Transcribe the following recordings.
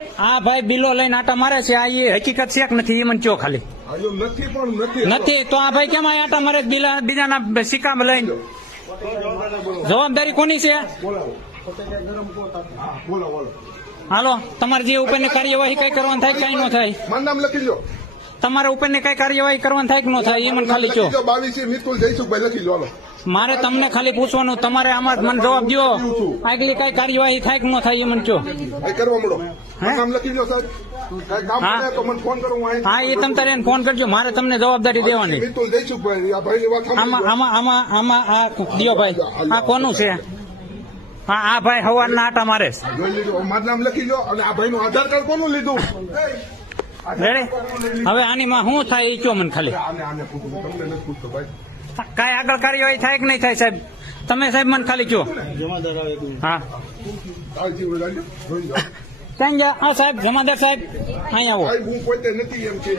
હા ભાઈ બિલો લઈને આટા મારે છે આ એ હકીકત છે કે નથી એ મને કયો ખાલી નથી તો આ ભાઈ કેમ આ આટા મારે બીજાના સિક્કા લઈને જવાબદારી કોની છે હાલો તમારે જે ઉપરની કાર્યવાહી કઈ કરવાની થાય કઈ ન થાય મારું નામ લખી લો તમારા ઉપરની કઈ કાર્યવાહી કરવાની થાય કે ન થાય એ મને ખાલી કયો 22 મિતુલ જયસુખભાઈ લખી લો મારે તમને ખાલી પૂછવાનું તમારે આમાં મને જવાબ દો આગલી કઈ કાર્યવાહી થાય કે ન થાય એ મને કયો કરવા મળો નામ લખી લો સાહેબ કઈ કામ પડે તો મને ફોન કરો હું હા એ તમે તારે ફોન કરજો મારે તમને જવાબદારી દેવાની મિતુલ જયસુખભાઈ આ ભાઈની વાત આમાં આમાં આમાં આમાં આ દિયો ભાઈ આ કોનું છે હા આ ભાઈ હવારના આટા મારે જોઈ લીધું મારું નામ લખી લો અને આ ભાઈનું આધાર કાર્ડ કોનું લીધું રેડી હવે આનીમાં શું થાય એ કયો મને ખાલી આને પૂછું તમને નથી પૂછતો ભાઈ કઈ આગળ કાર્યવાહી થાય કે નહીં થાય સાહેબ તમે સાહેબ મને ખાલી કયો હા ક્યાં ગયા હા સાહેબ જમાદાર સાહેબ અહીંયા આવો હું પોતે નથી એમ છે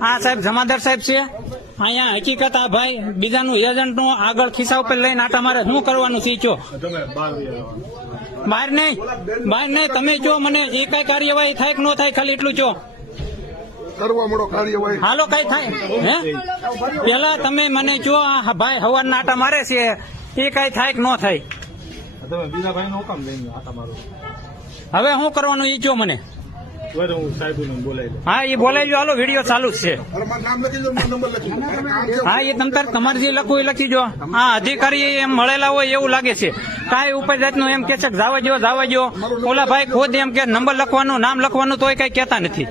હા સાહેબ જમાદાર સાહેબ છે અહીંયા હકીકત આ ભાઈ બીજાનું એજન્ટ નું આગળ ખિસ્સા ઉપર લઈને આટા મારે શું કરવાનું છે કયો બહાર નહીં તમે કયો મને એ કઈ કાર્યવાહી થાય કે ન થાય ખાલી એટલું કયો કરવા મળો કાર્યવાહી હાલો કઈ થાય હે પેલા તમે મને કયો આ ભાઈ હવારના આટા મારે છે એ કઈ થાય કે ન થાય હવે શું કરવાનું એ કયો મને હા એ બોલાવી લો હાલો વિડીયો ચાલુ જ છે નામ લખી લો નંબર લખી લો હા એ તમ તમારે જે લખવું એ લખી જો હા અધિકારી એમ મળેલા હોય એવું લાગે છે કાંઈ ઉપર જાતનું એમ કે છે જવા જો ઓલા ભાઈ ખુદ એમ કે નંબર લખવાનું નામ લખવાનું તોય કઈ કહેતા નથી